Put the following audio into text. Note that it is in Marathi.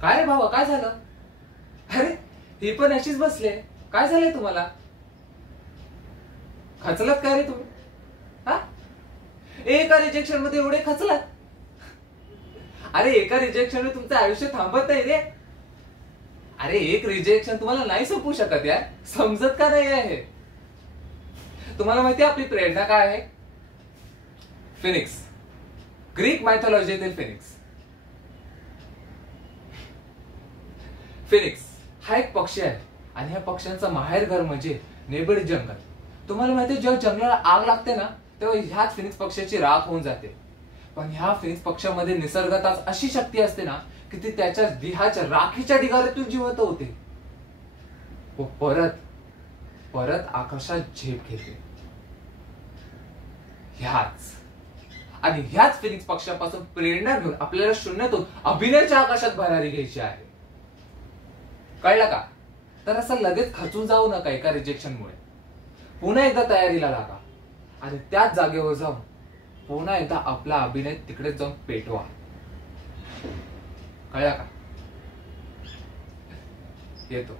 काय रे भावा, काय झालं? अरे ही पण अशीच बसले. काय झालंय तुम्हाला? खचलात काय रे तुम्ही? हा, एका रिजेक्शन मध्ये एवढे खचलात? अरे एका रिजेक्शन मध्ये तुमचं आयुष्य थांबत नाही रे. अरे एक रिजेक्शन तुम्हाला नाही संपू शकत यार. समजत का नाही आहे? तुम्हाला माहिती आपली प्रेरणा काय आहे? फिनिक्स, ग्रीक मायथॉलॉजीतील फिनिक्स. फिनिक्स हा एक पक्षी आहे आणि ह्या पक्ष्यांचा माहेर घर म्हणजे नेबड जंगल. तुम्हाला माहिती जेव्हा जंगलाला आग लागते ना, तेव्हा ह्याच फिनिक्स पक्षाची राख होऊन जाते. पण ह्या फिनिक्स पक्षामध्ये निसर्गात अशी शक्ती असते ना की ती त्याच्या देहाच्या राखीच्या ढिगाऱ्यातून जिवंत होते व परत परत आकाशात झेप घेते. ह्याच फिनिक्स पक्षापासून प्रेरणा घेऊन आपल्याला शून्यातून अभिनयाच्या आकाशात भरारी घ्यायची आहे. कळलं का? तर असं लगेच खचून जाऊ नका एका रिजेक्शन मुळे. पुन्हा एकदा तयारीला लागा आणि त्याच जागेवर जाऊन पुन्हा एकदा आपला अभिनय तिकडे जाऊन पेटवा. कळलं का? येतो.